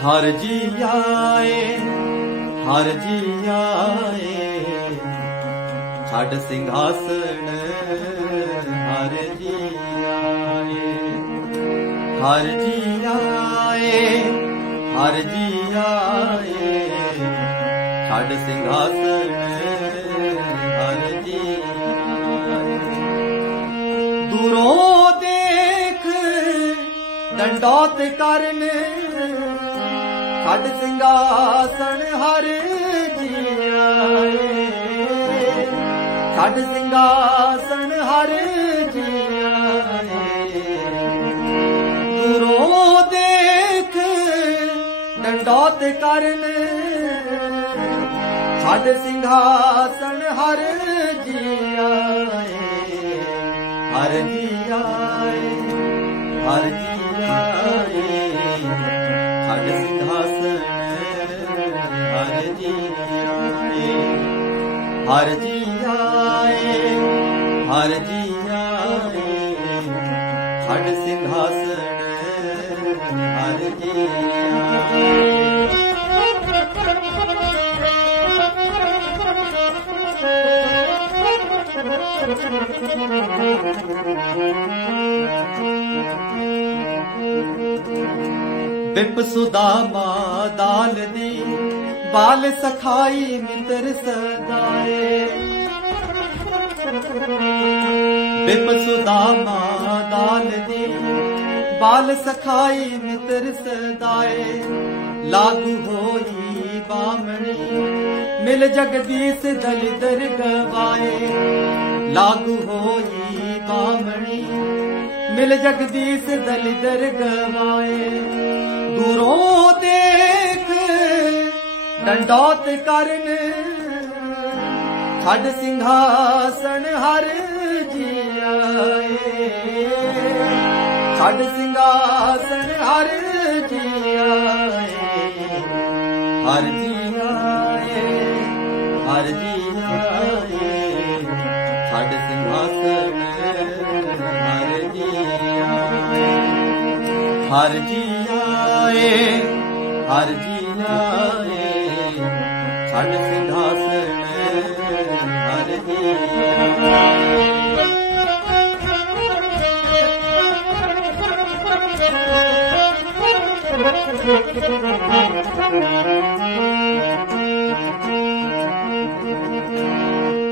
ਹਰ ਜੀ ਆਏ, ਹਰ ਜੀ ਆਏ। ਛੱਡ ਸਿੰਘਾਸਣ, ਹਰ ਜੀ ਆਏ। ਹਰ ਜੀ ਆਏ, ਹਰ ਜੀ ਆਏ। ਛੱਡ ਸਿੰਘਾਸਣ, ਹਰ ਜੀ ਦੂਰੋਂ ਦੇਖ ਡੰਡੋਤ ਕਰਨ ਛੱਡ ਸਿੰਘਾਸਣ ਹਰ ਜੀ ਆਏ ਛੱਡ ਸਿੰਘਾਸਣ ਹਰ ਜੀ ਦੂਰੋਂ ਦੇਖ ਡੰਡੋਤ ਕਰਨ। ਛੱਡ ਸਿੰਘਾਸਣ ਹਰ ਜੀ ਹਰ ਜੀ ਹਰ ਜੀ ਆਏ ਹਰ ਜੀ ਆਏ ਹਰ ਜੀ ਆਏ ਛੱਡ ਸਿੰਘਾਸਣ ਹਰ ਜੀ ਆਏ ਬਿਪ ਸੁਦਾਮਾ ਦਾਲ ਦੀ ਬਾਲ ਸਖਾਈ ਮਿੱਤਰ ਸਦਾਏ ਬਿਪ ਸੁਦਾਮਾ ਦਾਲ ਦੀ ਬਾਲ ਸਖਾਈ ਮਿੱਤਰ ਸਦਾਏ ਲਾਗੂ ਹੋਈ ਬਾਮਣੀ ਮਿਲ ਜਗਦੀਸ਼ ਦਲਿਦਰ ਗਵਾਏ ਲਾਗੂ ਹੋਈ ਬਾਮਣੀ ਮਿਲ ਜਗਦੀਸ਼ ਦਲਿਦਰ ਗਵਾਏ ਡੰਡੋਤ ਕਰਨ। ਛੱਡ ਸਿੰਘਾਸਣ ਹਰ ਜੀ ਆਏ ਛੱਡ ਸਿੰਘਾਸਣ ਹਰ ਜੀ ਆਏ ਹਰ ਜੀ ਆਏ ਹਰ ਜੀ ਆਏ ਛੱਡ ਸਿੰਘਾਸਣ ਹਰ ਜੀ ਆਏ ਹਰ ਜੀ ਆਏ ਹਰ ਜੀ ਛੱਡ ਸਿੰਘਾਸਣ ਹਰ ਜੀ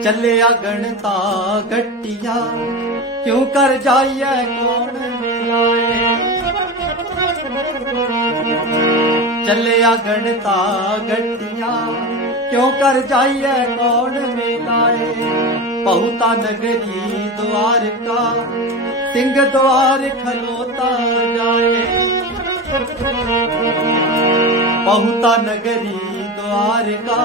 ਚੱਲਿਆ ਗਣਤਾ ਗੱਟਿਆ, ਕਿਉਂ ਕਰ ਜਾਈਐ ਕੌਣ? ਮਿਲਾਏ ਚੱਲਿਆ ਗਣਤਾ ਗੱਟਿਆ ਕਿਉਂ ਕਰ ਜਾਈਐ ਕੌਣ ਮਿਲਾਏ ਬਹੁਤਾ ਨਗਰੀ ਦੁਆਰਕਾ, ਸਿੰਘ ਦੁਆਰ ਖਲੋਤਾ ਜਾਏ। ਬਹੁਤਾ ਨਗਰੀ ਦੁਆਰਕਾ,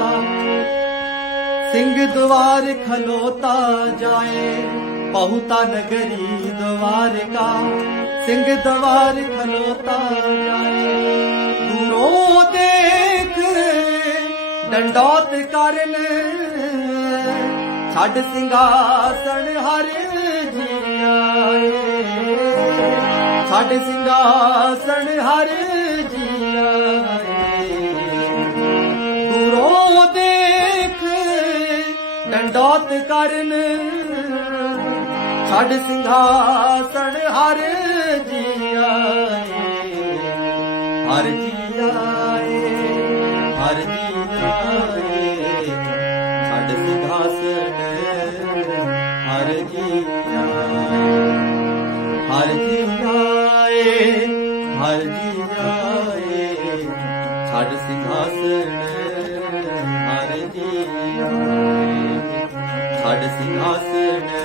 ਸਿੰਘ ਦੁਆਰ ਖਲੋਤਾ ਜਾਏ। ਬਹੁਤਾ ਨਗਰੀ ਦੁਆਰਕਾ, ਸਿੰਘ ਦੁਆਰ ਖਲੋਤਾ ਜਾਏ। ਡੰਡੋਤ ਕਰਨ ਛੱਡ ਸਿੰਘਾਸਣ ਹਰ ਜੀ ਛੱਡ ਸਿੰਘਾਸਣ ਹਰ ਜੀ ਦੂਰੋਂ ਦੇਖ ਡੰਡੋਤ ਕਰਨ ਛੱਡ ਸਿੰਘਾਸਣ ਹਰ ਜੀ ਹਰ ਜੀ ਹਰ ਜੀ ਆਏ ਛੱਡ ਸਿੰਘਾਸਣ ਹਰ ਜੀ ਹਰ ਜੀ ਆਏ ਹਰ ਜੀ ਆਏ ਛੱਡ ਸਿੰਘਾਸਣ ਹਰ ਜੀ ਆਏ ਛੱਡ ਸਿੰਘਾਸਣ